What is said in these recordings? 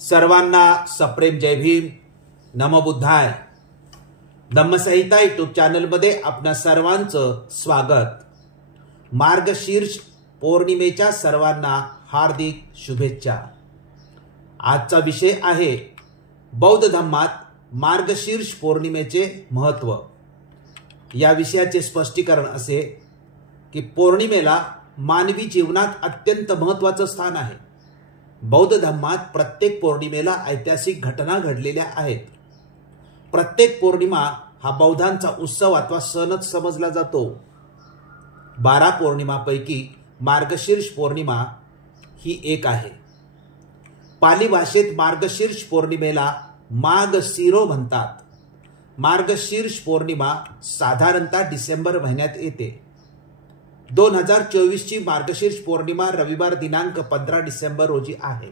सर्वांना सप्रेम जय भीम, नमो बुद्धाय. धम्मसंहिता यूट्यूब चॅनलमध्ये आपणा सर्वांचं स्वागत. मार्गशीर्ष पौर्णिमेच्या सर्वांना हार्दिक शुभेच्छा. आजचा विषय आहे बौद्ध धम्मात मार्गशीर्ष पौर्णिमेचे महत्त्व. या विषयाचे स्पष्टीकरण असे की पौर्णिमेला मानवी जीवनात अत्यंत महत्त्वाचं स्थान आहे. बौद्ध धम्मात प्रत्येक पौर्णिमेला ऐतिहासिक घटना घडलेल्या आहेत. प्रत्येक पौर्णिमा हा बौद्धांचा उत्सव अथवा सणच समजला जातो. 12 पौर्णिमापैकी मार्गशीर्ष पौर्णिमा ही एक आहे. पाली भाषेत मार्गशीर्ष पौर्णिमेला माघ सिरो म्हणतात. मार्गशीर्ष पौर्णिमा साधारणतः डिसेंबर महिन्यात येते. 2024 ची मार्गशीर्ष पौर्णिमा रविवार दिनांक 15 डिसेंबर रोजी आहे.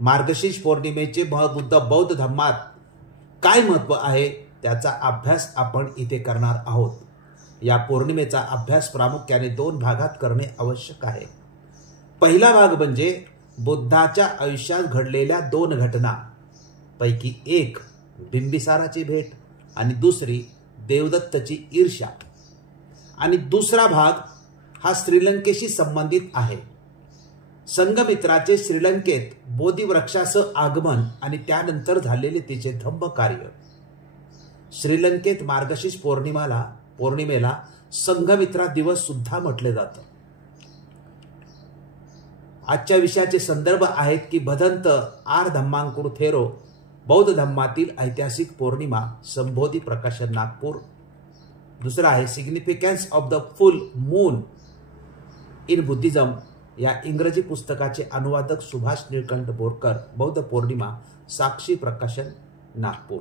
मार्गशीर्ष पौर्णिमेचे बौद्ध धम्मात काय महत्त्व आहे त्याचा अभ्यास आपण इथे करणार आहोत. या पौर्णिमेचा अभ्यास प्रामुख्याने 2 भागात करणे आवश्यक आहे. पहिला भाग म्हणजे बुद्धाच्या आयुष्यात घडलेल्या 2 घटना पैकी एक बिंबिसाराची भेट आणि दुसरी देवदत्तची ईर्ष्या. आणि दुसरा भाग हा श्रीलंकेशी संबंधित आहे. संघमित्राचे श्रीलंकेत बोधिवृक्षासह आगमन आणि त्यानंतर झालेले तिचे धम्म कार्य. श्रीलंकेत मार्गशीर्ष पौर्णिमेला संघमित्रा दिवस सुद्धा म्हटले जातं. आजच्या विषयाचे संदर्भ आहेत की भदंत आर धम्मांकुर थेरो बौद्ध धम्मातील ऐतिहासिक पौर्णिमा, संबोधी प्रकाशन नागपूर. दुसरा आहे significance of the full moon in Buddhism या इंग्रजी पुस्तकाचे अनुवादक सुभाष निळकंठ बोरकर, बौद्ध पौर्णिमा, साक्षी प्रकाशन नागपूर.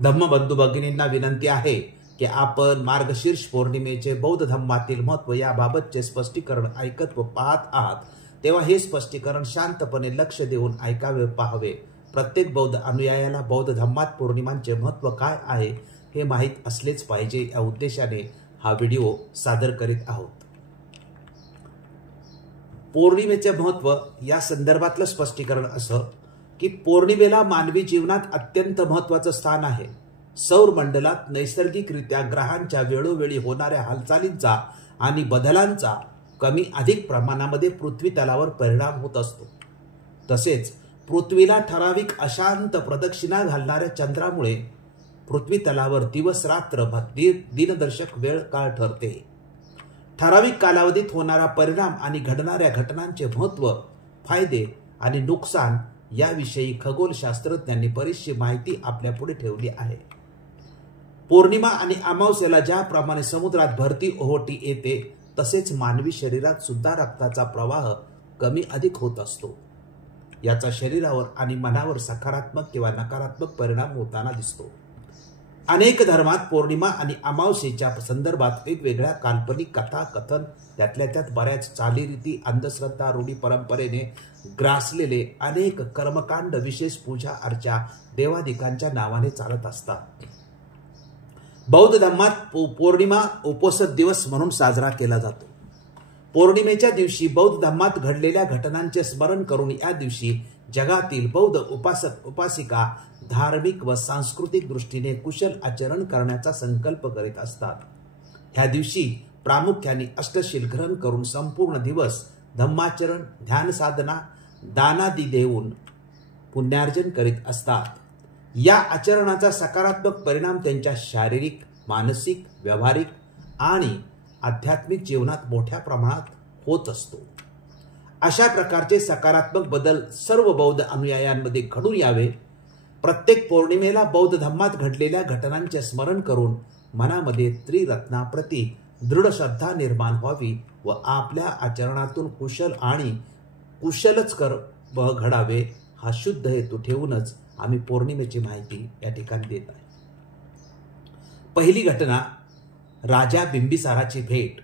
धम्मबंधू भगिनींना विनंती आहे की आपण मार्गशीर्ष पौर्णिमेचे बौद्ध धम्मातील महत्त्व याबाबतचे स्पष्टीकरण ऐकत व पाहत आहात तेव्हा हे स्पष्टीकरण शांतपणे लक्ष देऊन ऐकावे पाहावे. प्रत्येक बौद्ध अनुयायाला बौद्ध धम्मात पौर्णिमांचे महत्त्व काय आहे हे माहीत असलेच पाहिजे. या उद्देशाने हा व्हिडिओ सादर करीत आहोत. पौर्णिमेचे महत्त्व या संदर्भातलं स्पष्टीकरण असं की पौर्णिमेला मानवी जीवनात अत्यंत महत्त्वाचं स्थान आहे. सौर मंडलात नैसर्गिकरित्या ग्रहांच्या वेळोवेळी होणाऱ्या हालचालींचा आणि बदलांचा कमी अधिक प्रमाणामध्ये पृथ्वी तलावर परिणाम होत असतो. तसेच पृथ्वीला ठराविक अशांत प्रदक्षिणा घालणाऱ्या चंद्रामुळे पृथ्वी तलावर दिवस रात्र दिनदर्शक वेळ काळ ठरते. ठराविक कालावधीत होणारा परिणाम आणि घडणाऱ्या घटनांचे महत्त्व, फायदे आणि नुकसान याविषयी खगोलशास्त्रज्ञांनी बरीचशी माहिती आपल्या पुढे ठेवली आहे. पौर्णिमा आणि अमावस्येला ज्याप्रमाणे समुद्रात भरती ओहोटी येते तसेच मानवी शरीरात सुद्धा रक्ताचा प्रवाह कमी अधिक होत असतो. याचा शरीरावर आणि मनावर सकारात्मक किंवा नकारात्मक परिणाम होताना दिसतो. अनेक धर्मात पौर्णिमा आणि अमावस्येच्या संदर्भात वेगवेगळ्या काल्पनिक कथा कथन, त्यातल्या त्यात बऱ्याच चालीरीती, अंधश्रद्धा, रूढी परंपरेने ग्रासलेले अनेक कर्मकांड, विशेष पूजा अर्चा देवादिकांच्या नावाने चालत असतात. बौद्ध धम्मात पौर्णिमा उपोषण दिवस म्हणून साजरा केला जातो. पौर्णिमेच्या दिवशी बौद्ध धम्मात घडलेल्या घटनांचे स्मरण करून या दिवशी जगातील बौद्ध उपासक उपासिका धार्मिक व सांस्कृतिक दृष्टीने कुशल आचरण करण्याचा संकल्प करीत असतात. ह्या दिवशी प्रामुख्याने अष्टशील ग्रहण करून संपूर्ण दिवस धम्माचरण, ध्यान साधना, दानादी देऊन पुण्यार्जन करीत असतात. या आचरणाचा सकारात्मक परिणाम त्यांच्या शारीरिक, मानसिक, व्यावहारिक आणि आध्यात्मिक जीवनात मोठ्या प्रमाणात होत असतो. अशा प्रकारचे सकारात्मक बदल सर्व बौद्ध अनुयायांमध्ये घडून यावे. प्रत्येक पौर्णिमेला बौद्ध धम्मात घडलेल्या घटनांचे स्मरण करून मनामध्ये त्रिरत्नाप्रती दृढ श्रद्धा निर्माण व्हावी व आपल्या आचरणातून कुशलच घडावे हा शुद्ध हेतू ठेवूनच आम्ही पौर्णिमेची माहिती या ठिकाणी देत आहे. पहिली घटना, राजा बिंबिसाराची भेट.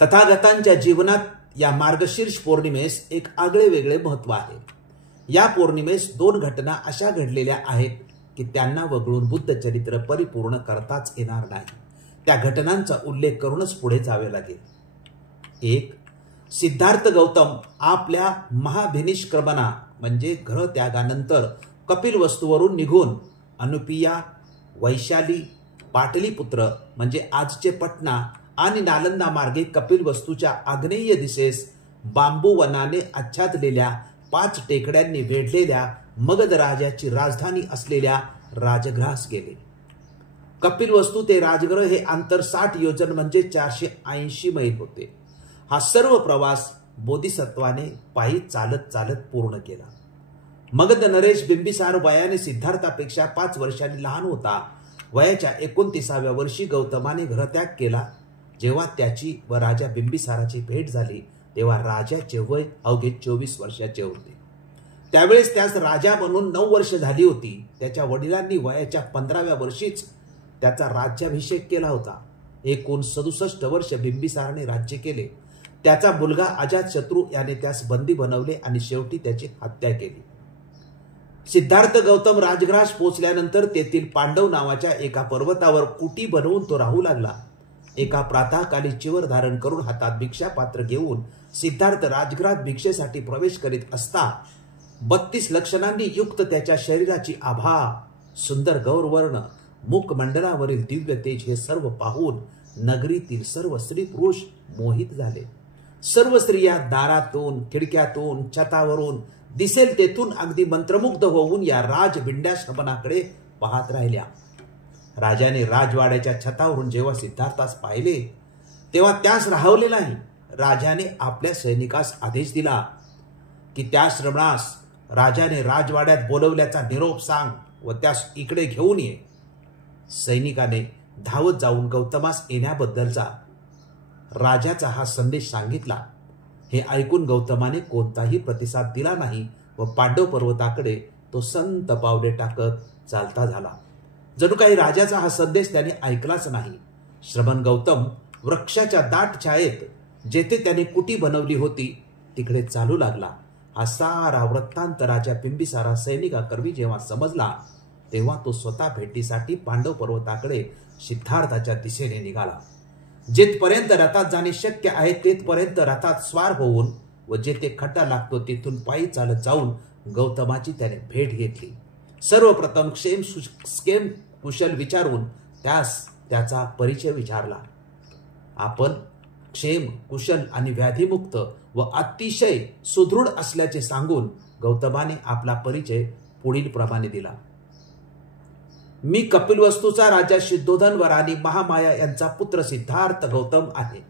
तथागतांच्या जीवनात या मार्गशीर्ष पौर्णिमेस एक आगळे वेगळे महत्त्व आहे. या पौर्णिमेस 2 घटना अशा घडलेल्या आहेत की त्यांना वगळून बुद्ध चरित्र परिपूर्ण करताच येणार नाही. त्या घटनांचा उल्लेख करूनच पुढे जावे लागेल. 1. सिद्धार्थ गौतम आपल्या महाभिनिष्क्रमणा म्हणजे ग्रहत्यागानंतर कपिलवस्तूवरून निघून अनुपिया, वैशाली, पाटलीपुत्र म्हणजे आजचे पटना आणि नालंदा मार्गे कपिलवस्तूच्या आग्नेय दिशेस बांबू वनाने आच्छादलेल्या 5 टेकड्यांनी वेढलेल्या मगध राजाची राजधानी असलेल्या राजगृहास गेले. कपिलवस्तू ते राजगृह हे अंतर 60 योजन म्हणजे 480 मैल होते. हा सर्व प्रवास बोधिसत्वाने पायी चालत चालत पूर्ण केला. मगध नरेश बिंबिसार वयाने सिद्धार्थापेक्षा 5 वर्षांनी लहान होता. वयाच्या 29व्या वर्षी गौतमाने गृहत्याग केला. जेव्हा त्याची व राजा बिंबिसाराची भेट झाली तेव्हा राजाचे वय अवघे 24 वर्षाचे होते. त्यावेळेस त्यास राजा म्हणून 9 वर्ष झाली होती. त्याच्या वडिलांनी वयाच्या 15व्या वर्षीच त्याचा राज्याभिषेक केला होता. एकूण 67 वर्ष बिंबिसाराने राज्य केले. त्याचा मुलगा अजातशत्रू याने त्यास बंदी बनवले आणि शेवटी त्याची हत्या केली. सिद्धार्थ गौतम राजगृहास पोचल्यानंतर तेथील पांडव नावाच्या एका पर्वतावर कुटी बनवून तो राहू लागला. एका प्रातःकाली चिवर धारण करून हातात भिक्षा पात्र घेऊन सिद्धार्थ राजगृहात भिक्षेसाठी प्रवेश करीत असता 32 लक्षणांनी युक्त त्याच्या शरीराची आभा, सुंदर गौरवर्ण, मुखमंडलावरील दिव्य तेज हे सर्व पाहून नगरीतील सर्व स्त्री पुरुष मोहित झाले. सर्व स्त्रिया दारातून, खिडक्यातून, छतावरून दिसेल तेथून अगदी मंत्रमुग्ध होऊन या राजबिंड्याश्रमणाकडे पाहत राहिल्या. राजाने राजवाड्याच्या छतावरून जेव्हा सिद्धार्थास पाहिले तेव्हा त्यास राहवले नाही. राजाने आपल्या सैनिकास आदेश दिला की त्या श्रमणास राजाने राजवाड्यात बोलवल्याचा निरोप सांग व त्यास इकडे घेऊन ये. सैनिकाने धावत जाऊन गौतमास येण्याबद्दलचा राजाचा हा संदेश सांगितला. हे ऐकून गौतमाने कोणताही प्रतिसाद दिला नाही व पांडव पर्वताकडे तो संत पावले टाकत चालता झाला. जणू काही राजाचा हा संदेश त्याने ऐकलाच नाही. श्रमण गौतम वृक्षाच्या दाट छायेत जेथे त्याने कुटी बनवली होती तिकडे चालू लागला. हा सारा वृत्तांत राजा बिंबिसारा सैनिकाकरवी जेव्हा समजला तेव्हा तो स्वतः भेटीसाठी पांडव पर्वताकडे सिद्धार्थाच्या दिशेने निघाला. जिथपर्यंत रथात जाणे शक्य आहे तिथपर्यंत रथात स्वार होऊन व जेथे खड्डा लागतो तिथून पायी चालत जाऊन गौतमाची त्याने भेट घेतली. सर्वप्रथम क्षेम कुशल विचारून त्यास त्याचा परिचय विचारला. आपण क्षेम, कुशल आणि व्याधीमुक्त व अतिशय सुदृढ असल्याचे सांगून गौतमाने आपला परिचय पुढील प्रमाणे दिला. मी कपिलवस्तूचा राजा सिद्धोधन व राणी महामाया यांचा पुत्र सिद्धार्थ गौतम आहे.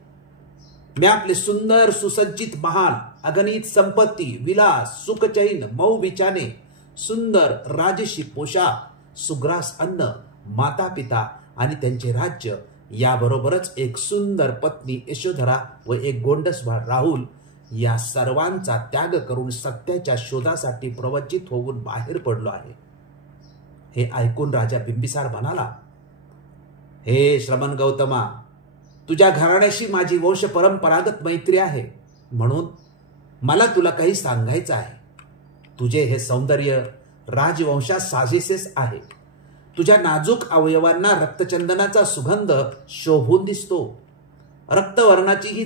मी आपले सुंदर सुसज्जित महाल, अगणित संपत्ती, विलास, सुखचैन, मऊ विचाने, सुंदर राजशी पोशाख, सुग्रास अन्न, माता पिता आणि त्यांचे राज्य याबरोबरच एक सुंदर पत्नी यशोधरा व एक गोंडस बाळ राहुल या सर्वांचा त्याग करून सत्याच्या शोधासाठी प्रवचित होऊन बाहेर पडलो आहे. हे ऐकून राजा बिंबिसार म्हणाला, हे श्रमण गौतमा, तुझ्या घराण्याशी माझी वंश परंपरागत मैत्री आहे म्हणून मला तुला काही सांगायचं आहे. तुझे हे सौंदर्य राजवंशात साजेसेच आहे. तुझ्या नाजूक अवयवांना रक्तचंदनाचा सुगंध शोभून दिसतो. रक्तवर्णाची ही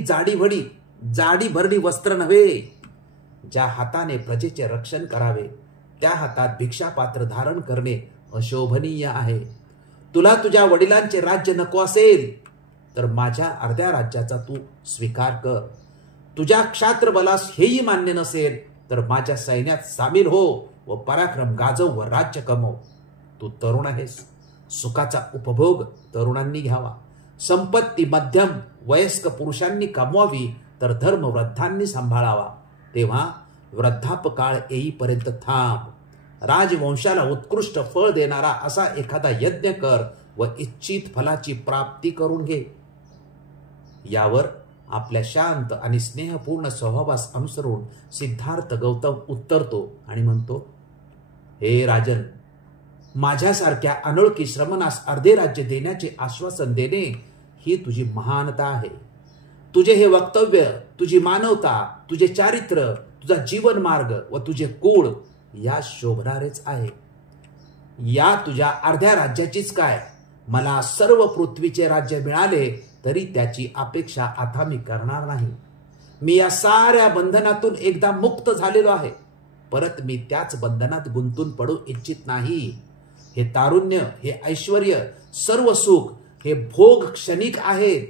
जाडी भरडी वस्त्र नव्हे. ज्या हाताने प्रजेचे रक्षण करावे त्या हातात भिक्षापात्र धारण करणे अशोभनीय आहे. तुला तुझ्या वडिलांचे राज्य नको असेल तर माझ्या अर्ध्या राज्याचा तू स्वीकार कर. तुझ्या क्षात्र बलास हेही मान्य नसेल तर माझ्या सैन्यात सामील हो व पराक्रम गाजव व राज्य कमव. तू तरुण आहेस. सुखाचा उपभोग तरुणांनी घ्यावा. संपत्ती मध्यम वयस्क पुरुषांनी कमवावी तर धर्म वृद्धांनी सांभाळावा. तेव्हा वृद्धापकाळ येईपर्यंत थांब. राजवंशाला उत्कृष्ट फळ देणारा असा एखादा यज्ञ कर व इच्छित फलाची प्राप्ती करून घे. यावर आपल्या शांत आणि स्नेहपूर्ण स्वभावास अनुसरून सिद्धार्थ गौतम उत्तरतो आणि म्हणतो, हे राजन, माझ्यासारख्या अनोळखी श्रमणास अर्धे राज्य देण्याचे आश्वासन देणे ही तुझी महानता आहे. तुझे हे वक्तव्य, तुझी मानवता, तुझे चारित्र्य, तुझा जीवन मार्ग व तुझे कुळ या शोभणारेच आहे. या तुझ्या अर्ध्या राज्याचीच काय, मला सर्व पृथ्वीचे राज्य मिळाले तरी त्याची अपेक्षा आता मी करणार नाही. मी या साऱ्या बंधनातून एकदा मुक्त झालेलो आहे. परत मी त्याच बंधनात गुंतून पडू इच्छित नाही. हे तारुण्य, हे ऐश्वर्य, सर्व सुख हे भोग क्षणिक आहेत.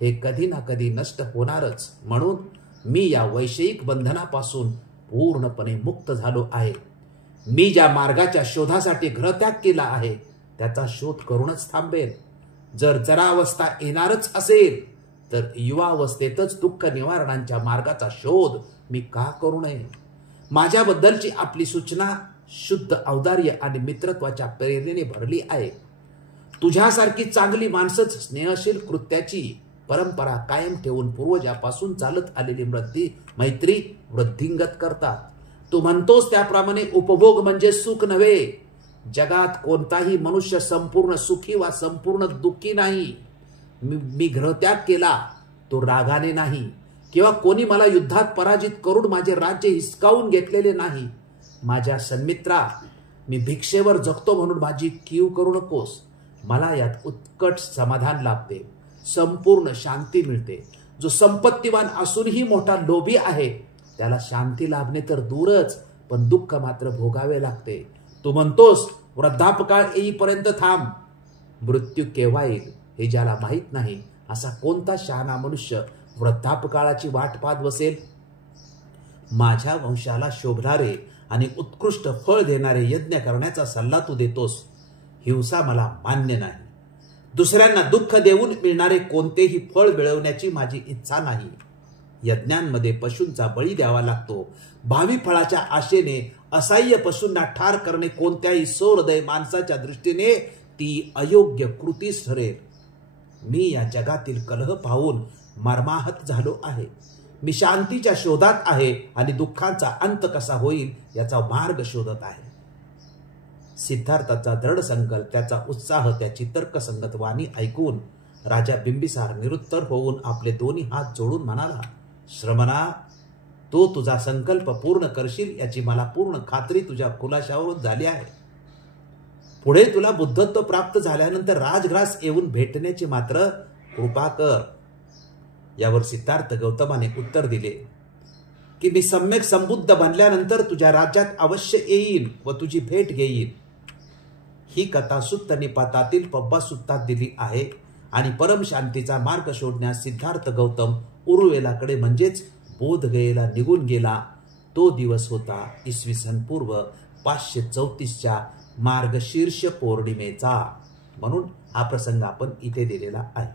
हे कधी ना कधी नष्ट होणारच. म्हणून मी या वैषयिक बंधनापासून पूर्णपणे मुक्त झालो आहे. मी ज्या मार्गाच्या शोधासाठी गृहत्याग केला आहे त्याचा शोध करूनच थांबेल. जर जरावस्था येणारच असेल तर युवावस्थेतच दुःख निवारणांच्या मार्गाचा शोध मी का करू नये? माझ्याबद्दलची आपली सूचना शुद्ध औदार्य आणि मित्रत्वाच्या प्रेरणेने भरली आहे. तुझ्यासारखी चांगली माणसंच स्नेहशील कृत्याची परंपरा कायम ठेवून पूर्वजापासून चालत आलेली मैत्री वृद्धिंगत करतात. तू म्हणतोस त्याप्रमाणे उपभोग म्हणजे सुख नव्हे. जगात कोणताही मनुष्य संपूर्ण सुखी वा संपूर्ण दुःखी नाही. मी गृहत्याग केला तो रागाने नाही, किंवा कोणी मला युद्धात पराजित करून माझे राज्य हिसकावून घेतलेले नाही. माझ्या सन्मित्रा, मी भिक्षेवर जगतो म्हणून माझी कीव करू नकोस. मला यात उत्कट समाधान लाभते, संपूर्ण शांती मिळते. जो संपत्तीवान असूनही मोठा लोभी आहे त्याला शांती लाभणे तर दूरच, पण दुःख मात्र भोगावे लागते. तू म्हणतोस वृद्धापकाळ येईपर्यंत थांब. मृत्यू केव्हा येईल हे ज्याला माहीत नाही असा कोणता शहाणा मनुष्य वृद्धापकाळाची वाट पाहत बसेल? माझ्या वंशाला शोभणारे आणि उत्कृष्ट फळ देणारे यज्ञ करण्याचा सल्ला तू देतोस. हिंसा मला मान्य नाही. दुसऱ्यांना दुःख देऊन मिळणारे कोणतेही फळ मिळवण्याची माझी इच्छा नाही. यज्ञांमध्ये पशूंचा बळी द्यावा लागतो. भावी फळाच्या आशेने असह्य पशूंना ठार करणे कोणत्याही सहृदय माणसाच्या दृष्टीने ती अयोग्य कृतीच ठरेल. मी या जगातील कलह पाहून मर्माहत झालो आहे. मी शांतीच्या शोधात आहे आणि दुःखांचा अंत कसा होईल याचा मार्ग शोधत आहे. सिद्धार्थाचा दृढ संकल्प, त्याचा उत्साह, त्याची तर्कसंगत वाणी ऐकून राजा बिंबिसार निरुत्तर होऊन आपले दोन्ही हात जोडून म्हणाला, श्रमणा, तो तुझा संकल्प पूर्ण करशील याची मला पूर्ण खात्री तुझ्या खुलाशावरून झाली आहे. पुढे तुला बुद्धत्व प्राप्त झाल्यानंतर राजग्रास येऊन भेटण्याची मात्र कृपा कर. यावर सिद्धार्थ गौतमाने उत्तर दिले की मी सम्यक संबुद्ध बनल्यानंतर तुझ्या राज्यात अवश्य येईन व तुझी भेट घेईन. ही कथा सुत्त निपातातील पब्बा सुत्तात दिली आहे आणि परमशांतीचा मार्ग शोधण्यास सिद्धार्थ गौतम उरुवेलाकडे म्हणजेच बोधगयेला निघून गेला. तो दिवस होता इसवी पूर्व 534च्या मार्गशीर्ष पौर्णिमेचा. म्हणून हा प्रसंग आपण इथे दिलेला आहे.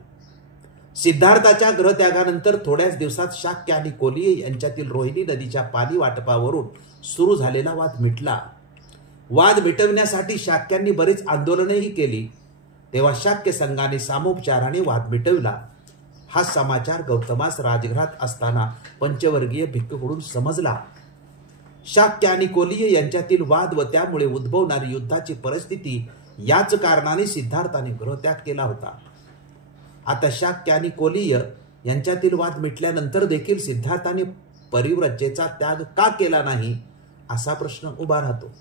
सिद्धार्थाच्या गृहत्यागानंतर थोड्याच दिवसात शाक्य आणि कोलिय यांच्यातील रोहिणी नदीच्या पाणी वाटपावरून सुरू झालेला वाद मिटला. वाद मिटवण्यासाठी शाक्यांनी बरीच आंदोलनही केली. तेव्हा शाक्य संघाने सामोपचाराने वाद मिटवला. हा समाचार गौतमास राजगृहात असताना पंचवर्गीय भिक्खूकडून समजला. शाक्य आणि कोलिय यांच्यातील वाद व त्यामुळे उद्भवणारी युद्धाची परिस्थिती याच कारणाने सिद्धार्थाने गृहत्याग केला होता. आता शाक्य आणि कोलिय यांच्यातील वाद मिटल्यानंतर देखील सिद्धार्थाने परिव्रजेचा त्याग का केला नाही असा प्रश्न उभा राहतो.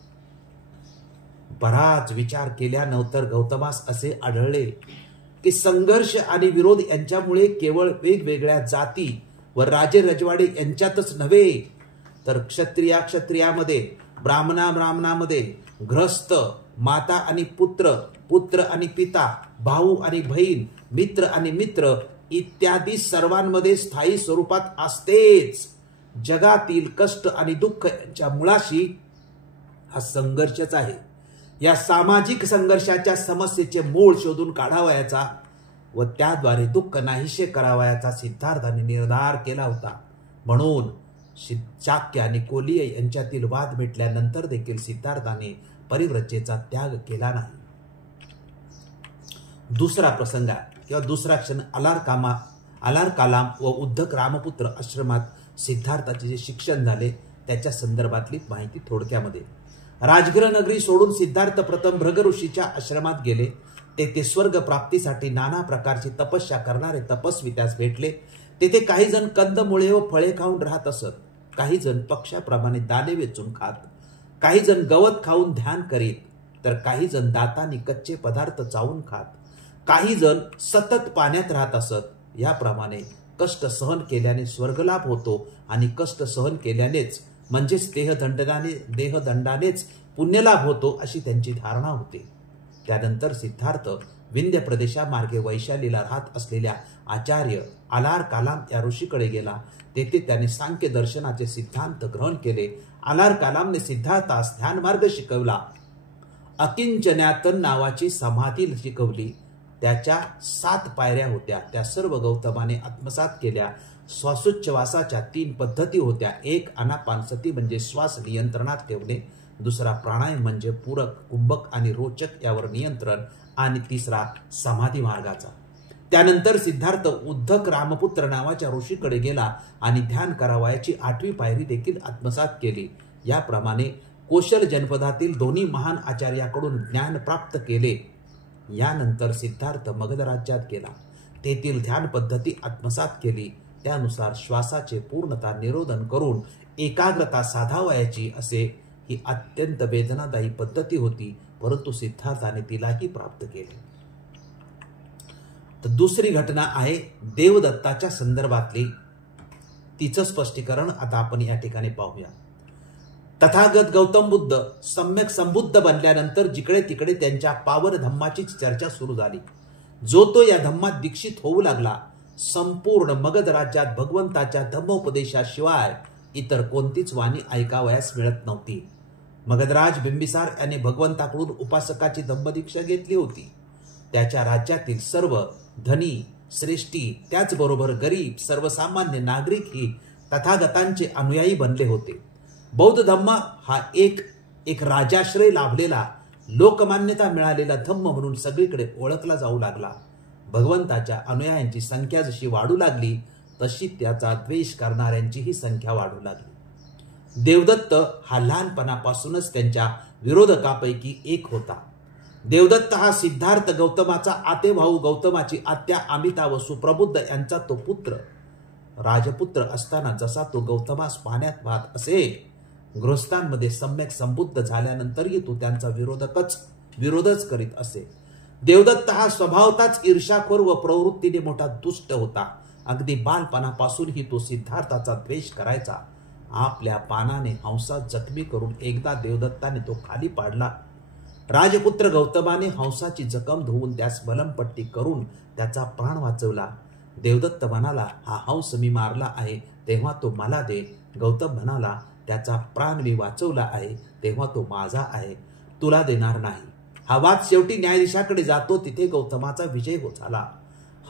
बराच विचार केल्यानंतर गौतमास असे आढळले की संघर्ष आणि विरोध यांच्यामुळे केवळ वेगवेगळ्या जाती व राजे रजवाडे यांच्यातच नव्हे तर क्षत्रियामध्ये, ब्राह्मणामध्ये, गृहस्थ, माता आणि पुत्र, पुत्र आणि पिता, भाऊ आणि बहीण, मित्र आणि मित्र इत्यादी सर्वांमध्ये स्थायी स्वरूपात असतेच. जगातील कष्ट आणि दुःख यांच्या मुळाशी हा संघर्षच आहे. या सामाजिक संघर्षाच्या समस्येचे मूळ शोधून काढावयाचा व त्याद्वारे दुःख नाहीसे करावयाचा सिद्धार्थाने निर्धार केला होता. म्हणून शाक्य आणि कोलिय यांच्यातील वाद मिटल्यानंतर देखील सिद्धार्थाने परिव्रजेचा त्याग केला नाही. दुसरा प्रसंग किंवा दुसरा क्षण अलारकालाम व उद्धक रामपुत्र आश्रमात सिद्धार्थाचे जे शिक्षण झाले त्याच्या संदर्भातली माहिती थोडक्यामध्ये. राजगृह नगरी सोडून सिद्धार्थ प्रथम भृग ऋषीच्या आश्रमात गेले. तेथे स्वर्ग प्राप्तीसाठी नाना प्रकारची तपस्या करणारे तपस्वी त्यास भेटले. तेथे काही जण कंदमुळे व फळे खाऊन राहत असत, काही जण पक्ष्याप्रमाणे दाणे वेचून खात, काही जण गवत खाऊन ध्यान करीत, तर काही जण दातांनी कच्चे पदार्थ चावून खात, काही जण सतत पाण्यात राहत असत. याप्रमाणे कष्ट सहन केल्याने स्वर्गलाभ होतो आणि कष्ट सहन केल्यानेच म्हणजेच देहदंडानेच पुण्यलाभ होतो अशी त्यांची धारणा होती. त्यानंतर सिद्धार्थ विंध्य प्रदेशामार्गे वैशालीला राहत असलेल्या आचार्य आलार कालाम या ऋषीकडे गेला. तेथे त्याने सांख्य दर्शनाचे सिद्धांत ग्रहण केले. आलार कालामने सिद्धार्थास ध्यानमार्ग शिकवला. अकिंचन्यातन नावाची समाधी शिकवली. त्याच्या 7 पायऱ्या होत्या, त्या सर्व गौतमाने आत्मसात केल्या. श्वासोच्छवासाच्या 3 पद्धती होत्या. एक आनापानसती म्हणजे श्वास नियंत्रणात ठेवणे, दुसरा प्राणायाम म्हणजे पूरक, कुंभक आणि रोचक यावर नियंत्रण, आणि तिसरा समाधी मार्गाचा. त्यानंतर सिद्धार्थ उद्धक रामपुत्र नावाच्या ऋषीकडे गेला आणि ध्यान करावयाची 8वी पायरी देखील आत्मसात केली. याप्रमाणे कोशल जनपदातील दोन्ही महान आचार्याकडून ज्ञान प्राप्त केले. यानंतर सिद्धार्थ मगध राज्यात गेला. तेथील ध्यान पद्धती आत्मसात केली. त्यानुसार श्वासाचे पूर्णता निरोधन करून एकाग्रता साधावयाची असे ही अत्यंत वेदनादायी पद्धती होती, परंतु सिद्धार्थाने तिलाही प्राप्त केले. तर दुसरी घटना आहे देवदत्ताच्या संदर्भातली. तिचं स्पष्टीकरण आता आपण या ठिकाणी पाहूया. तथागत गौतम बुद्ध सम्यक संबुद्ध बनल्यानंतर जिकडे तिकडे त्यांच्या पावन धम्माची चर्चा सुरू झाली. जो तो या धम्मात दीक्षित होऊ लागला. संपूर्ण मगध राज्यात भगवंताच्या धम्मोपदेशाशिवाय इतर कोणतीच वाणी ऐकावयास मिळत नव्हती. मगधराज बिंबिसार याने भगवंताकडून उपासकाची धम्मदीक्षा घेतली होती. त्याच्या राज्यातील सर्व धनी श्रेष्ठी त्याचबरोबर गरीब सर्वसामान्य नागरिक ही तथागतांचे अनुयायी बनले होते. बौद्ध धम्म हा एक राजाश्रय लाभलेला, लोकमान्यता मिळालेला धम्म म्हणून सगळीकडे ओळखला जाऊ लागला. भगवंताच्या अनुयायांची संख्या जशी वाढू लागली तशी त्याचा द्वेष करणाऱ्यांचीही संख्या वाढू लागली. देवदत्त हा लहानपणापासूनच त्यांच्या विरोधकापैकी एक होता. देवदत्त हा सिद्धार्थ गौतमाचा आतेभाऊ, गौतमाची आत्या अमिता व सुप्रबुद्ध यांचा तो पुत्र. राजपुत्र असताना जसा तो गौतमास पाण्यात वाहत असे, गृहस्थांमध्ये सम्यक संबुद्ध झाल्यानंतरही तो त्यांचा विरोधच करीत असे. देवदत्त हा स्वभावताच ईर्ष्याखोर व प्रवृत्तीने मोठा दुष्ट होता. अगदी बालपणापासूनही तो सिद्धार्थाचा द्वेष करायचा. आपल्या पानाने हंसास जखमी करून एकदा देवदत्ताने तो खाली पाडला. राजपुत्र गौतमाने हंसाची जखम धुवून त्यास मलमपट्टी करून त्याचा प्राण वाचवला. देवदत्त म्हणाला, हा हंस मी मारला आहे तेव्हा तो मला दे. गौतम म्हणाला, त्याचा प्राण मी वाचवला आहे तेव्हा तो माझा आहे, तुला देणार नाही. हा वाद शेवटी न्यायाधीशाकडे जातो. तिथे गौतमाचा विजय झाला.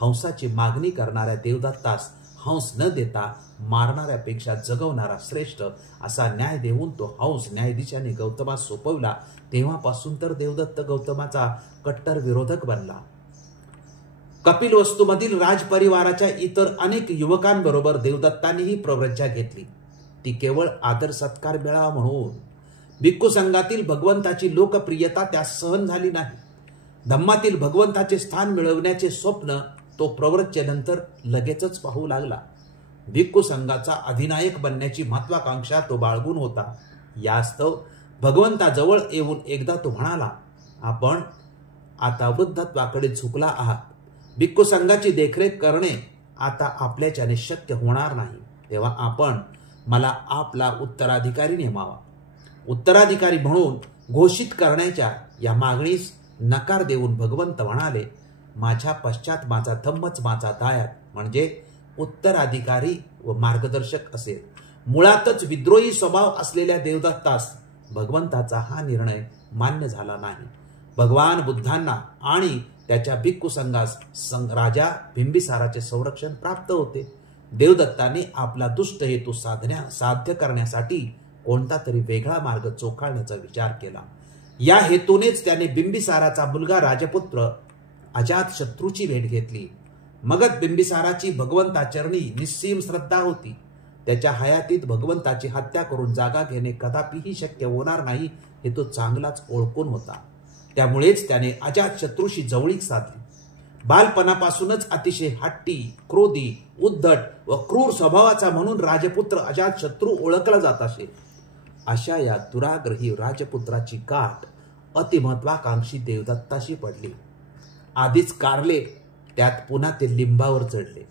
हंसाची मागणी करणाऱ्या देवदत्तास हंस न देता मारणाऱ्यापेक्षा जगवणारा श्रेष्ठ असा न्याय देऊन तो हंस न्यायाधीशाने गौतमास सोपवला. तेव्हापासून तर देवदत्त गौतमाचा कट्टर विरोधक बनला. कपिलवस्तूमधील राजपरिवाराच्या इतर अनेक युवकांबरोबर देवदत्तांनीही प्रव्रज्जा घेतली. ती केवळ आदर सत्कार मिळावा म्हणून. भिक्खू संघातील भगवंताची लोकप्रियता त्यास सहन झाली नाही. धम्मातील भगवंताचे स्थान मिळवण्याचे स्वप्न तो प्रव्रज्जेनंतर लगेचच पाहू लागला. भिक्खू संघाचा अधिनायक बनण्याची महत्वाकांक्षा तो बाळगून होता. यास्तव भगवंताजवळ येऊन एकदा तो म्हणाला, आपण आता वृद्धत्वाकडे झुकला आहात. भिक्खू संघाची देखरेख करणे आता आपल्याच्याने शक्य होणार नाही. तेव्हा आपण मला आपला उत्तराधिकारी नेमावा. उत्तराधिकारी म्हणून घोषित करण्याच्या या मागणीस नकार देऊन भगवंत म्हणाले, माझ्या पश्चात माझा धम्मच माझा दायाद म्हणजे उत्तराधिकारी व मार्गदर्शक असेल. मुळातच विद्रोही स्वभाव असलेल्या देवदत्तास भगवंताचा हा निर्णय मान्य झाला नाही. भगवान बुद्धांना आणि त्याच्या भिक्खू संघास राजा बिंबिसाराचे संरक्षण प्राप्त होते. देवदत्ताने आपला दुष्ट हेतू साध्य करण्यासाठी कोणता तरी वेगळा मार्ग चोखाळण्याचा विचार केला. या हेतूनेच त्याने बिंबिसाराचा मुलगा राजपुत्र अजातशत्रूची भेट घेतली. मगध बिंबिसाराची भगवंताचरणी निस्सीम श्रद्धा होती. त्याच्या हयातीत भगवंताची हत्या करून जागा घेणे कदापिही शक्य होणार नाही हे तो चांगलाच ओळखून होता. त्यामुळेच त्याने अजातशत्रूशी जवळीक साधली. बालपणापासूनच अतिशय हट्टी, क्रोधी, उद्धट व क्रूर स्वभावाचा म्हणून राजपुत्र अजातशत्रू ओळखला जात असे. अशा या दुराग्रही राजपुत्राची गाठ अतिमहत्वाकांक्षी देवदत्ताशी पडली. आधीच कारले, त्यात पुन्हा ते लिंबावर चढले.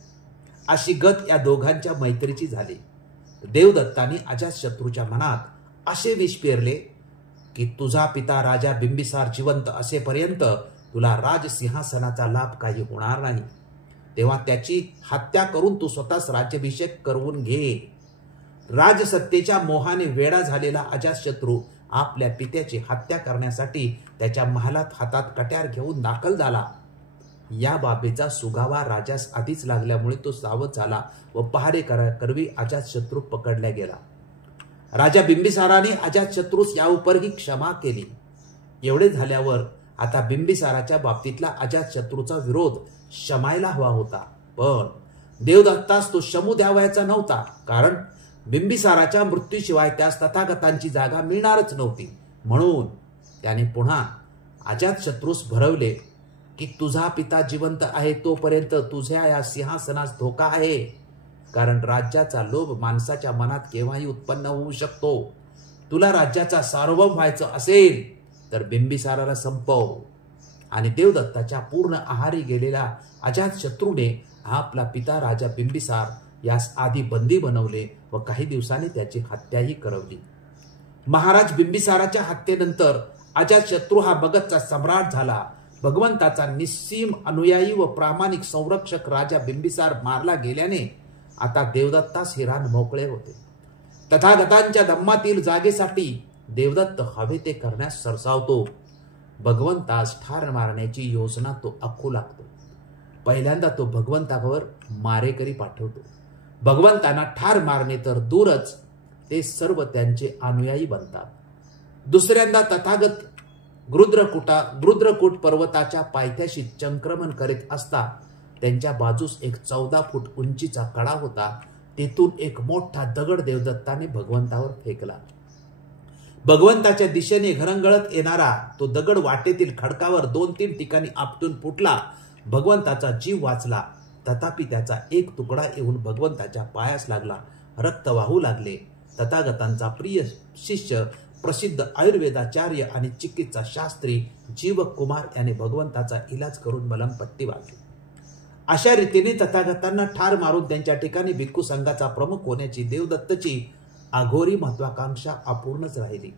अशी गत या दोघांच्या मैत्रीची झाली. देवदत्ताने अजातशत्रूच्या मनात असे विष पेरले की तुझा पिता राजा बिंबिसार जिवंत असेपर्यंत तुला राजसिंहासनाचा लाभ काही होणार नाही. तेव्हा त्याची हत्या करून तू स्वतःच राज्याभिषेक करवून घे. राजसत्तेच्या मोहाने वेडा झालेला अजातशत्रू आपल्या पित्याची हत्या करण्यासाठी त्याच्या महालात हातात कट्यार घेऊन दाखल झाला. या बाबीचा सुगावा राजास आधीच लागल्यामुळे तो सावध झाला व पहारेकरवी अजातशत्रू पकडला गेला. राजा बिंबिसाराने अजातशत्रूस या उपरही क्षमा केली. एवढे झाल्यावर आता बिंबिसाराच्या बाबतीतला अजातशत्रूचा विरोध शमायला हवा होता. पण देवदत्तास तो शमू द्यावयाचा नव्हता, कारण बिंबिसाराच्या मृत्यूशिवाय त्यास तथागतांची जागा मिळणारच नव्हती. म्हणून त्याने पुन्हा अजातशत्रूस भरवले की तुझा पिता जिवंत आहे तोपर्यंत तुझ्या या सिंहासनास धोका आहे, कारण राज्याचा लोभ माणसाच्या मनात केव्हाही उत्पन्न होऊ शकतो. तुला राज्याचा सार्वभौम व्हायचं असेल तर बिंबिसाराला संपव. आणि देवदत्ताच्या पूर्ण आहारी गेलेल्या अजातशत्रूने आपला पिता राजा बिंबिसार यास आधी बंदी बनवले व काही दिवसांनी त्याची हत्याही करवली. महाराज बिंबिसाराच्या हत्येनंतर अजातशत्रू हा मगधचा सम्राट झाला. भगवंताचा निस्सीम अनुयायी व प्रामाणिक संरक्षक राजा बिंबिसार मारला गेल्याने आता देवदत्तास हे रान मोकळे होते. तथागतांच्या धम्मातील जागेसाठी देवदत्त हवे ते करण्यास सरसावतो. भगवंतास ठार मारण्याची योजना तो आखू लागतो. पहिल्यांदा तो भगवंतावर मारेकरी पाठवतो. भगवंतांना ठार मारणे तर दूरच, ते सर्व त्यांचे अनुयायी बनतात. दुसऱ्यांदा तथागत गृद्रकूट पर्वताच्या पायथ्याशी चंक्रमण करीत असता त्यांच्या बाजूस एक 14 फूट उंचीचा कडा होता. तेथून एक मोठा दगड देवदत्ताने भगवंतावर फेकला. भगवंताच्या दिशेने घरंगळत येणारा तो दगड वाटेतील खडकावर 2-3 ठिकाणी आपटून फुटला. भगवंताचा जीव वाचला. तथापि त्याचा एक तुकडा येऊन भगवंताच्या पायास लागला. रक्त वाहू लागले. तथागतांचा प्रिय शिष्य प्रसिद्ध आयुर्वेदाचार्य आणि चिकित्सा शास्त्री जीवक कुमार याने भगवंताचा इलाज करून मलमपट्टी बांधली. अशा रीतीने तथागतांना ठार मारून त्यांच्या ठिकाणी भिक्खू संघाचा प्रमुख होण्याची देवदत्तची अघोरी महत्वाकांक्षा अपूर्णच राहिली.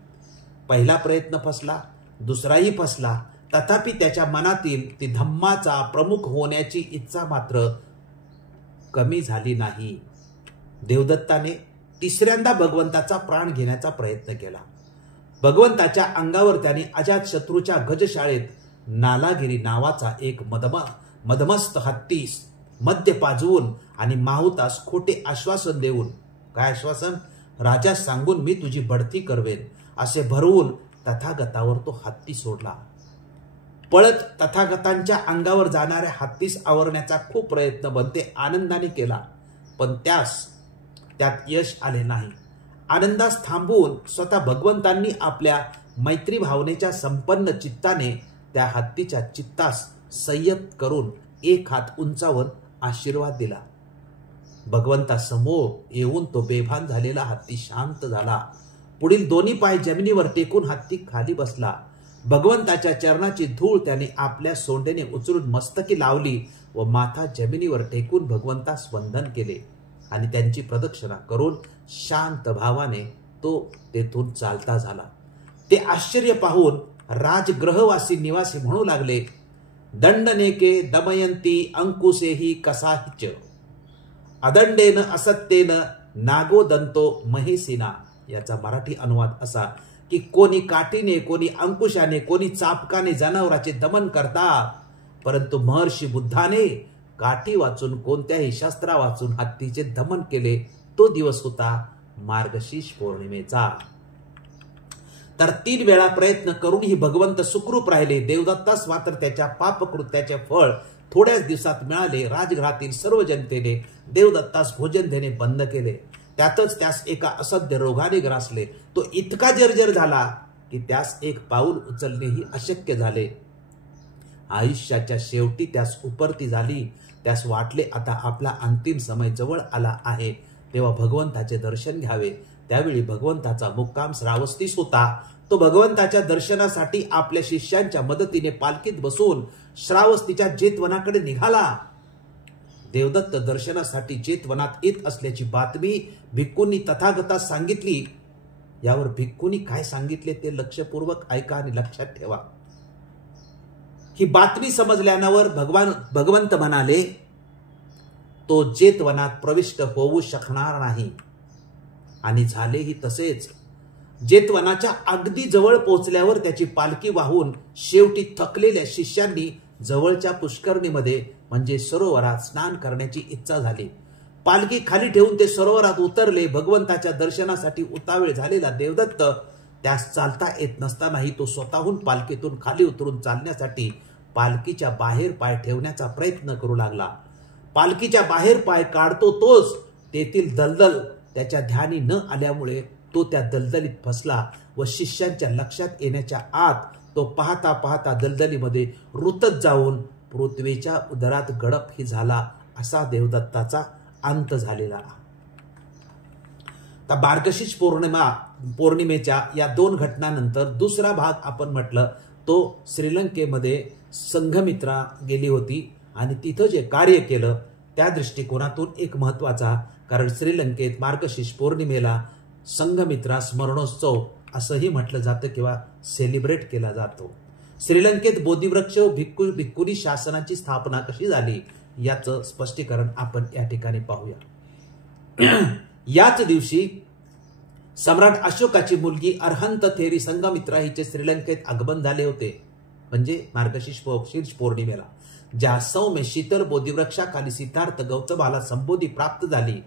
पहिला प्रयत्न फसला, दुसराही फसला. तथापि त्याच्या मनातील ती धम्माचा प्रमुख होण्याची इच्छा मात्र कमी झाली नाही. देवदत्ताने तिसऱ्यांदा भगवंताचा प्राण घेण्याचा प्रयत्न केला. भगवंताच्या अंगावर त्याने अजातशत्रूच्या गजशाळेत नालागिरी नावाचा एक मदमस्त हत्तीस मद्य पाजवून आणि माहुतास खोटे आश्वासन देऊन, काय आश्वासन? राजा सांगून मी तुझी बढती करवेन असे भरवून तथागतावर तो हत्ती सोडला. पळत तथागतांच्या अंगावर जाणाऱ्या हत्तीस आवरण्याचा खूप प्रयत्न बनते आनंदाने केला, पण त्यात यश आले नाही. आनंदास थांबवून स्वतः भगवंतांनी आपल्या मैत्री भावनेच्या संपन्न चित्ताने त्या हत्तीच्या चित्तास संयत करून एक हात उंचावर आशीर्वाद दिला. भगवंतासमोर येऊन तो बेभान झालेला हत्ती शांत झाला. पुढील दोन्ही पाय जमिनीवर टेकून हत्ती खाली बसला. भगवंताच्या चरणाची धूळ त्याने आपल्या सोंडेने उचलून मस्तकी लावली व माथा जमिनीवर टेकून भगवंतास वंदन केले आणि त्यांची प्रदक्षिणा करून शांत भावाने तो तेथून चालता झाला. ते आश्चर्य पाहून राजगृहवासी निवासी म्हणू लागले, दंडनेके दमयंती अंकुशेही कसाहिच अदंडेन असत्येन नागोदंतो महेसिना. याचा मराठी अनुवाद असा की कोणी काठीने, कोणी अंकुशाने, कोणी चापकाने जनावराचे दमन करतात, परंतु महर्षी बुद्धाने काठी वाचून, कोणत्याही शस्त्रा वाचून हत्तीचे दमन केले. तो दिवस होता मार्गशीर्ष पौर्णिमेचा. तर 3 वेळा प्रयत्न करूनही भगवंत सुखरूप राहिले. देवदत्तास मात्र त्याच्या पापकृत्याचे फळ थोड्याच दिवसात मिळाले. राजगृहातील सर्व जनतेने देवदत्तास भोजन देणे बंद केले. त्यातच त्यास एका असध्य रोगाने ग्रासले. तो इतका जर्जर झाला की त्यास एक पाऊल उचलणेही अशक्य झाले. आयुष्याच्या शेवटी त्यास उपरती झाली. त्यास वाटले आता आपला अंतिम समय जवळ आला आहे, तेव्हा भगवंताचे दर्शन घ्यावे. त्यावेळी भगवंताचा मुक्काम श्रावस्तीस होता. तो भगवंताच्या दर्शनासाठी आपल्या शिष्यांच्या मदतीने पालखीत बसून श्रावस्तीच्या जेतवनाकडे निघाला. देवदत्त दर्शनासाठी जेतवनात येत असल्याची बातमी भिक्खूंनी तथागतास सांगितली. यावर भिक्खूंनी काय सांगितले ते लक्षपूर्वक ऐका आणि लक्षात ठेवा. ही बातमी समजल्यावर भगवंत म्हणाले, तो जेतवनात प्रविष्ट होऊ शकणार नाही. आणि झालेही तसेच. जेतवनाच्या अगदी जवळ पोहोचल्यावर त्याची पालखी वाहून शेवटी थकलेल्या शिष्यांनी जवळच्या पुष्करणीमध्ये म्हणजे सरोवरात स्नान करण्याची इच्छा झाली. पालखी खाली ठेवून ते सरोवरात उतरले. भगवंताच्या दर्शनासाठी उतावीळ झालेला देवदत्त त्यास चालता येत नसतानाही तो स्वतःहून पालखीतून खाली उतरून चालण्यासाठी पालखीच्या बाहेर पाय ठेवण्याचा प्रयत्न करू लागला. पालखीच्या बाहेर पाय काढतो तोच तेथील दलदल त्याच्या ध्यानी न आल्यामुळे तो त्या दलदलीत फसला व शिष्यांच्या लक्षात येण्याच्या आत तो पाहता पाहता दलदलीमध्ये रुतत जाऊन पृथ्वीच्या उदरात गडपही झाला. असा देवदत्ताचा अंत झालेला. तर मार्गशीर्ष पौर्णिमेच्या या 2 घटनांनंतर दुसरा भाग आपण म्हटलं तो श्रीलंकेमध्ये संघमित्रा गेली होती आणि तिथं जे कार्य केलं त्या दृष्टिकोनातून एक महत्वाचा, कारण श्रीलंकेत मार्गशीर्ष पौर्णिमेला संघमित्रा स्मरणोत्सव असंही म्हटलं जातं किंवा सेलिब्रेट केला जातो. श्रीलंकेत बोधिवृक्ष भिक्खुनी शासनाची स्थापना कशी झाली याचं स्पष्टीकरण आपण या ठिकाणी पाहूया. याच दिवशी सम्राट अशोकाची मुलगी अरहंत थेरी संघमित्रा हिचे श्रीलंकेत आगमन झाले होते, म्हणजे मार्गशीर्ष पौर्णिमेला. ज्या सौम्य शीतल बोधिवृक्षाखाली सिद्धार्थ गौतमाला संबोधी प्राप्त झाली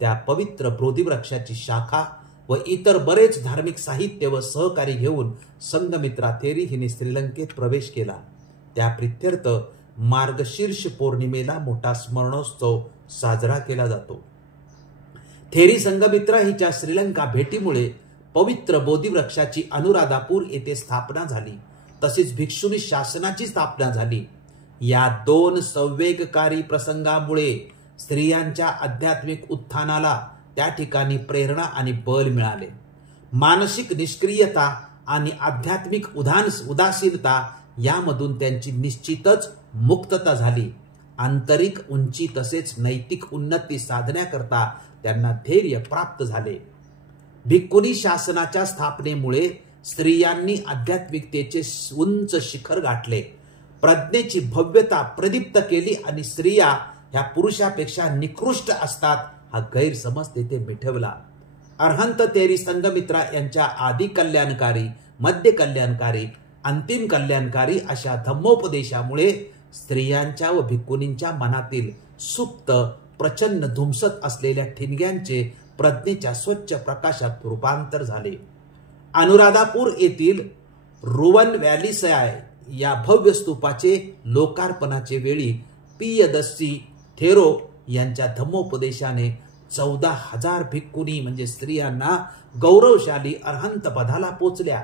त्या पवित्र बोधिवृक्षाची शाखा व इतर बरेच धार्मिक साहित्य व सहकारी घेऊन संघमित्रा थेरी हिने श्रीलंकेत प्रवेश केला. त्या प्रित्यर्थ मार्गशीर्ष पौर्णिमेला मोठा स्मरणोत्सव साजरा केला जातो. थेरी संघमित्रा हिच्या श्रीलंका भेटीमुळे पवित्र बोधिवृक्षाची अनुराधापूर येथे स्थापना झाली. तसेच भिक्षुनी शासनाची स्थापना झाली. या 2 संवेगकारी प्रसंगामुळे स्त्रियांच्या आध्यात्मिक उत्थानाला त्या ठिकाणी प्रेरणा आणि बळ मिळाले. मानसिक निष्क्रियता आणि आध्यात्मिक उदासीनता यामधून त्यांची निश्चितच मुक्तता झाली. आंतरिक उंची तसेच नैतिक उन्नती साधण्याकरता त्यांना धैर्य प्राप्त झाले. भिक्खुनी शासनाच्या स्थापनेमुळे स्त्रियांनी आध्यात्मिकतेचे उंच शिखर गाठले. प्रज्ञेची भव्यता प्रदीप्त केली आणि स्त्रिया ह्या पुरुषापेक्षा निकृष्ट असतात हा गैरसमज तेथे मिटवला. अरहंत थेरी संघमित्रा यांच्या आदी कल्याणकारी, मध्य कल्याणकारी, अंतिम कल्याणकारी अशा धम्मोपदेशामुळे स्त्रियांच्या व भिक्खुनींच्या मनातील सुप्त प्रचंड धुमसत असलेल्या ठिणग्यांचे प्रज्ञेच्या स्वच्छ प्रकाशात रूपांतर झाले. अनुराधापूर येथील रुवन व्हॅलीसाय या भव्य स्तूपाचे लोकार्पणाचे वेळी पियदस्सी थेरो यांच्या धम्मोपदेशाने 14,000 भिक्खुनी म्हणजे स्त्रियांना गौरवशाली अरहंत पदाला पोचल्या.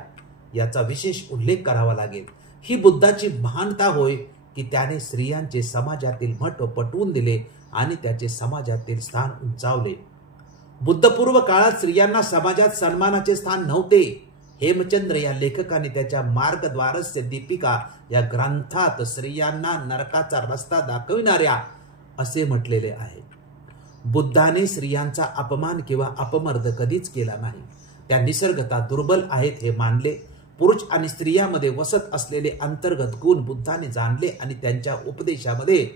याचा विशेष उल्लेख करावा लागेल. ही बुद्धाची महानता होय की त्याने स्त्रियांचे समाजातील महत्त्व पटवून दिले आणि त्याचे समाजातील स्थान उंचावले. बुद्धपूर्व काळात स्त्रियांना समाजात सन्मानाचे स्थान नव्हते. हेमचंद्र या लेखकाने त्याच्या मार्गद्वारस्य दीपिका या ग्रंथात स्त्रियांना नरकाचा रस्ता दाखविणाऱ्या असे म्हटलेले आहे. बुद्धाने स्त्रियांचा अपमान किंवा अपमर्द कधीच केला नाही. त्या निसर्गता दुर्बल आहेत हे मानले. पुरुष आणि स्त्रियांमध्ये वसत असलेले अंतर्गत गुण बुद्धाने जाणले आणि त्यांच्या उपदेशामध्ये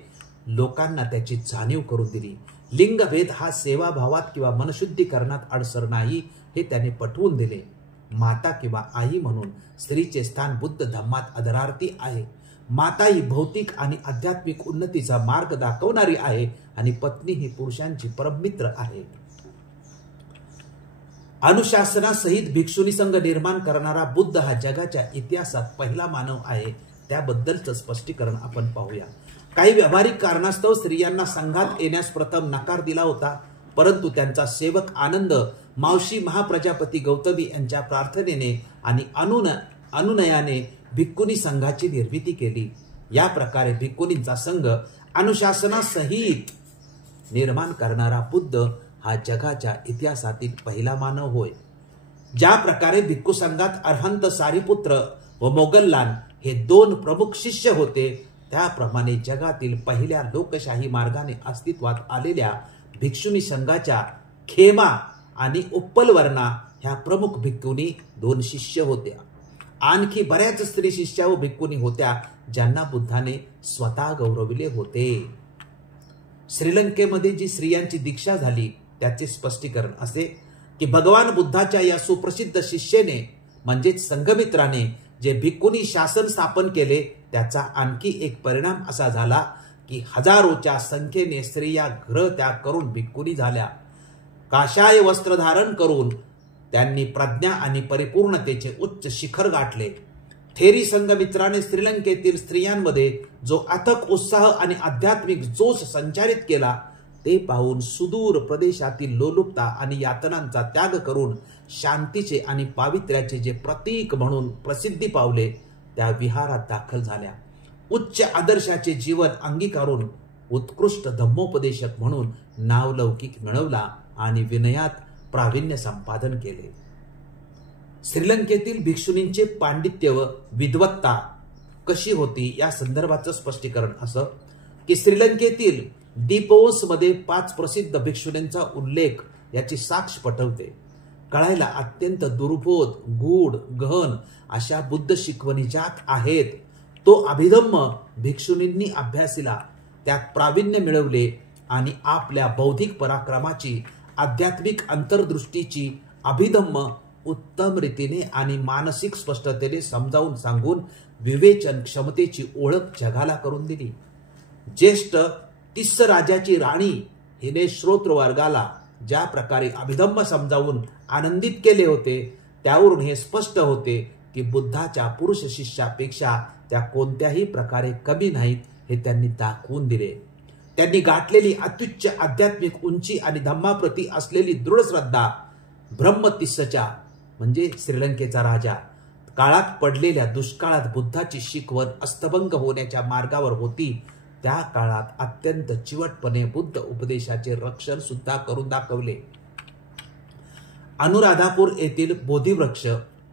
लोकांना त्याची जाणीव करून दिली. लिंगभेद हा सेवाभावात किंवा मनशुद्धीकरणात अडसर नाही हे त्याने पटवून दिले. माता किंवा आई म्हणून स्त्रीचे स्थान बुद्ध धम्मात आदरार्थी आहे. माता ही भौतिक आणि आध्यात्मिक उन्नतीचा मार्ग दाखवणारी आहे आणि पत्नी ही पुरुषांची परममित्र आहे. अनुशासनासहित भिक्षुनी संघ निर्माण करणारा बुद्ध हा जगाच्या इतिहासात पहिला मानव आहे. त्याबद्दलचं स्पष्टीकरण आपण पाहूया. काही व्यावहारिक कारणास्तव स्त्रियांना संघात येण्यास प्रथम नकार दिला होता, परंतु त्यांचा सेवक आनंद मावशी महाप्रजापती गौतमी यांच्या प्रार्थनेने आणि अनुनयाने भिक्खुनी संघाची निर्मिती केली. या प्रकारे भिक्खुनींचा संघ अनुशासनासहित निर्माण करणारा बुद्ध हा जगाच्या इतिहासातील पहिला मानव होय. ज्या प्रकारे भिक्खू संघात अरहंत सारिपुत्र व मोगल्लान हे 2 प्रमुख शिष्य होते, त्याप्रमाणे जगातील पहिल्या लोकशाही मार्गाने अस्तित्वात आलेल्या भिक्षुणी संघाच्या खेमा आणि उप्पलवर्णा ह्या प्रमुख भिक्खुनी 2 शिष्य होत्या. आणखी बऱ्याच स्त्री शिष्या व भिक्खुनी होत्या ज्यांना बुद्धाने स्वतः गौरविले होते. श्रीलंकेमध्ये जी स्त्रियांची दीक्षा झाली त्याचे स्पष्टीकरण असे की भगवान बुद्धाच्या या सुप्रसिद्ध शिष्येने म्हणजेच संघमित्राने जे भिक्खुनी शासन स्थापन केले त्याचा आणखी एक परिणाम असा झाला की हजारोच्या संख्येने स्त्रिया गृहत्याग करून भिक्खुनी झाल्या. काशाय वस्त्र धारण करून त्यांनी प्रज्ञा आणि परिपूर्णतेचे उच्च शिखर गाठले. थेरी संघमित्राने श्रीलंकेतील स्त्रियांमध्ये जो अथक उत्साह आणि आध्यात्मिक जोश संचारित केला ते पाहून सुदूर प्रदेशातील लोलुपता आणि यातनांचा त्याग करून शांतीचे आणि पावित्र्याचे जे प्रतीक म्हणून प्रसिद्धी पावले त्या विहारात दाखल झाल्या. उच्च आदर्शाचे जीवन अंगीकारून उत्कृष्ट धम्मोपदेशक म्हणून नावलौकिक मिळवला आणि विनयात प्रावीण्य संपादन केले. श्रीलंकेतील भिक्षुणींचे पांडित्य व विद्वत्ता कशी होती या संदर्भाचं स्पष्टीकरण असं की श्रीलंकेतील दीपोस मध्ये 5 प्रसिद्ध भिक्षुणींचा उल्लेख याची साक्ष पटवते. कळायला अत्यंत दुर्बोध गूढ गहन अशा बुद्ध शिकवणी ज्यात आहेत तो अभिधम्म भिक्षुणींनी अभ्यासिला, त्यात प्रावीण्य मिळवले आणि आपल्या बौद्धिक पराक्रमाची आध्यात्मिक अंतर्दृष्टीची अभिधम्म उत्तम रीतीने आणि मानसिक स्पष्टतेने समजावून सांगून विवेचन क्षमतेची ओळख जगाला करून दिली. ज्येष्ठ तिस्स राजाची राणी हिने श्रोतृवर्गाला ज्या प्रकारे अभिधम्म समजावून आनंदित केले होते त्यावरून हे स्पष्ट होते की बुद्धाच्या पुरुष शिष्यापेक्षा त्या कोणत्याही प्रकारे कमी नाहीत हे त्यांनी दाखवून दिले. त्यांनी गाठलेली अत्युच्च आध्यात्मिक उंची आणि धम्माप्रती असलेली दृढ श्रद्धा ब्रह्मतिस्सच्या म्हणजे श्रीलंकेचा राजा काळात पडलेल्या दुष्काळात बुद्धाची शिकवण अस्तभंग होण्याच्या मार्गावर होती त्या काळात अत्यंत चिवटपणे बुद्ध उपदेशाचे रक्षण सुद्धा करून दाखवले. अनुराधापूर येथील बोधिवृक्ष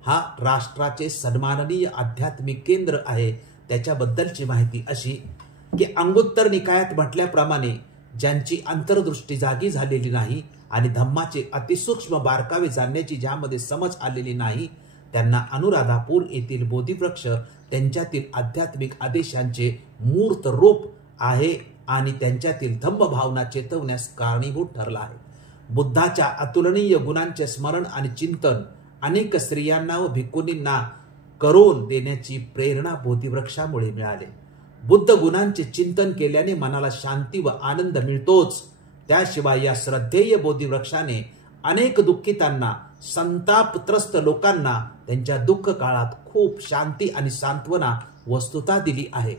हा राष्ट्राचे सन्माननीय आध्यात्मिक केंद्र आहे. त्याच्याबद्दलची माहिती अशी की अंगुत्तर निकायात म्हटल्याप्रमाणे ज्यांची अंतर्दृष्टी जागी झालेली नाही आणि धम्माचे अतिसूक्ष्म बारकावे जाणण्याची ज्यामध्ये समज आलेली नाही त्यांना अनुराधापूर येथील बोधिवृक्ष त्यांच्यातील आध्यात्मिक आदेशांचे मूर्त रूप आहे आणि त्यांच्यातील धम्म भावना चेतवण्यास कारणीभूत ठरला आहे. बुद्धाच्या अतुलनीय गुणांचे स्मरण आणि चिंतन अनेक स्त्रियांना व भिक्खुनींना करून देण्याची प्रेरणा बोधिवृक्षामुळे मिळाले. बुद्ध गुणांचे चिंतन केल्याने मनाला शांती व आनंद मिळतोच, त्याशिवाय या श्रद्धेय बोधिवृक्षाने अनेक दुःखितांना संतापत्रस्त लोकांना त्यांच्या दुःख काळात खूप शांती आणि सांत्वना वस्तुता दिली आहे.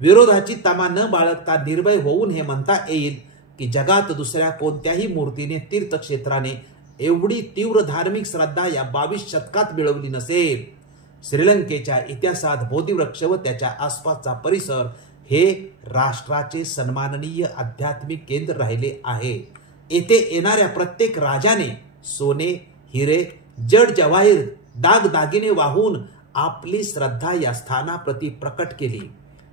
विरोधाची तमा न बाळगता निर्भय होऊन हे म्हणता येईल की जगात दुसऱ्या कोणत्याही मूर्तीने तीर्थक्षेत्राने एवढी तीव्र धार्मिक श्रद्धा या 22 शतकात मिळवली नसेल. श्रीलंकेच्या इतिहासात बोधिवृक्ष व त्याच्या आसपासचा परिसर हे राष्ट्राचे सन्माननीय आध्यात्मिक केंद्र राहिले आहे. येथे येणाऱ्या प्रत्येक राजाने सोने हिरे जड जवाहीर दागदागिने वाहून आपली श्रद्धा या स्थानाप्रती प्रकट केली.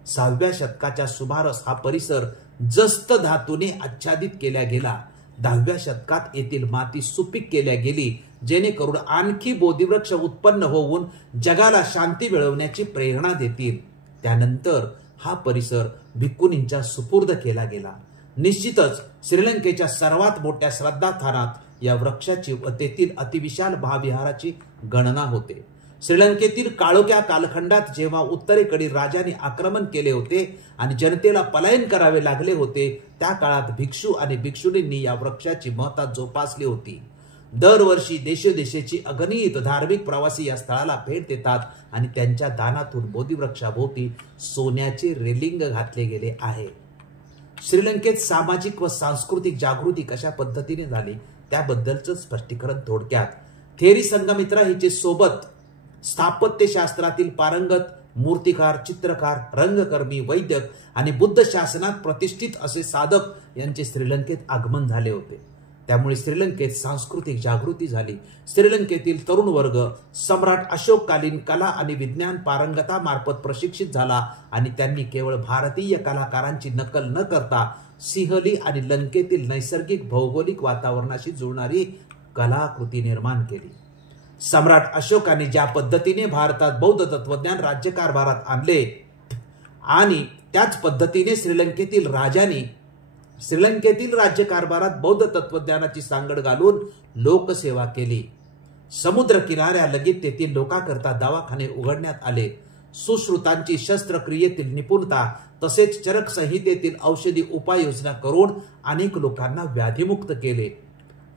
6व्या शतकाच्या सुमारास हा परिसर जस्त धातूने आच्छादित केला गेला. 10व्या शतकात येथील माती सुपीक केल्या गेली जेणेकरून आणखी बोधिवृक्ष उत्पन्न होऊन जगाला शांती मिळवण्याची प्रेरणा देतील. त्यानंतर हा परिसर भिक्खुनींच्या सुपूर्द केला गेला. निश्चितच श्रीलंकेच्या सर्वात मोठ्या श्रद्धास्थानात या वृक्षाची व तेथील अतिविशाल महाविहाराची गणना होते. श्रीलंकेतील काळोख्या कालखंडात जेव्हा उत्तरेकडील राजांनी आक्रमण केले होते आणि जनतेला पलायन करावे लागले होते त्या काळात भिक्षू आणि भिक्षुणींनी या वृक्षाची महत्ता जोपासली होती. दरवर्षी देशोदेशाची अगणित धार्मिक प्रवासी या स्थळाला भेट देतात आणि त्यांच्या दानातून बोधिवृक्षाभोवती सोन्याचे रेलिंग घातले गेले आहे. श्रीलंकेत सामाजिक व सांस्कृतिक जागृती कशा पद्धतीने झाली त्याबद्दलचं स्पष्टीकरण थोडक्यात. थेरी संघमित्रा हिचे सोबत स्थापत्यशास्त्रातील पारंगत मूर्तिकार चित्रकार रंगकर्मी वैद्यक आणि बुद्ध शासनात प्रतिष्ठित असे साधक यांचे श्रीलंकेत आगमन झाले होते. त्यामुळे श्रीलंकेत सांस्कृतिक जागृती झाली. श्रीलंकेतील तरुण वर्ग सम्राट अशोककालीन कला आणि विज्ञान पारंगतामार्फत प्रशिक्षित झाला आणि त्यांनी केवळ भारतीय कलाकारांची नकल न करता सिंहली आणि लंकेतील नैसर्गिक भौगोलिक वातावरणाशी जुळणारी कलाकृती निर्माण केली. सम्राट अशोकाने ज्या पद्धतीने भारतात बौद्ध तत्वज्ञान राज्यकारभारात आणले आणि त्याच पद्धतीने श्रीलंकेतील राज्यकारभारात बौद्ध तत्वज्ञानाची सांगड घालून लोकसेवा केली. समुद्र किनाऱ्यालगत तेथील लोकांकरता दवाखाने उघडण्यात आले. सुश्रुतांची शस्त्रक्रियेतील निपुणता तसेच चरक संहितेतील औषधी उपाययोजना करून अनेक लोकांना व्याधीमुक्त केले.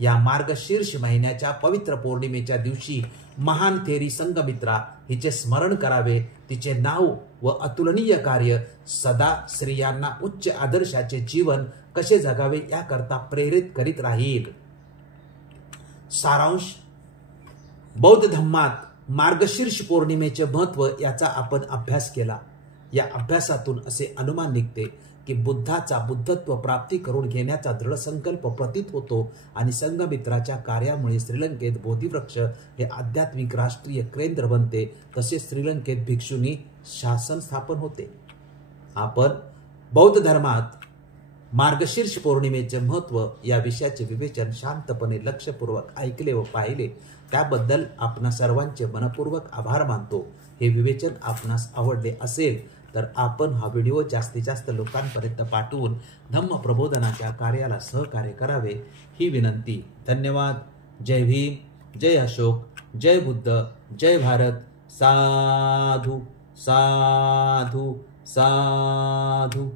या मार्गशीर्ष महिन्याच्या पवित्र पौर्णिमेच्या दिवशी महान थेरी संघमित्रा हिचे स्मरण करावे. तिचे नाव व अतुलनीय कार्य सदा स्त्रियांना उच्च आदर्शाचे जीवन कसे जगावे याकरता प्रेरित करीत राहील. सारांश, बौद्ध धम्मात मार्गशीर्ष पौर्णिमेचे महत्व याचा आपण अभ्यास केला. या अभ्यासातून असे अनुमान निघते की बुद्धाचा बुद्धत्व प्राप्ती करून घेण्याचा दृढ संकल्प प्रतीत होतो आणि संघमित्राच्या कार्यामुळे श्रीलंकेत बोधिवृक्ष हे आध्यात्मिक राष्ट्रीय केंद्र बनते. तसेच श्रीलंकेत भिक्षुनी शासन स्थापन होते. आपण बौद्ध धर्मात मार्गशीर्ष पौर्णिमेचे महत्व या विषयाचे विवेचन शांतपणे लक्षपूर्वक ऐकले व पाहिले त्याबद्दल आपणा सर्वांचे मनपूर्वक आभार मानतो. हे विवेचन आपणास आवडले असेल तर आपण हा व्हिडिओ जास्तीत जास्त लोकांपर्यंत पाठवून धम्म प्रबोधनाच्या कार्याला सहकार्य करावे ही विनंती. धन्यवाद. जय भीम, जय अशोक, जय बुद्ध, जय भारत. साधू साधू साधू.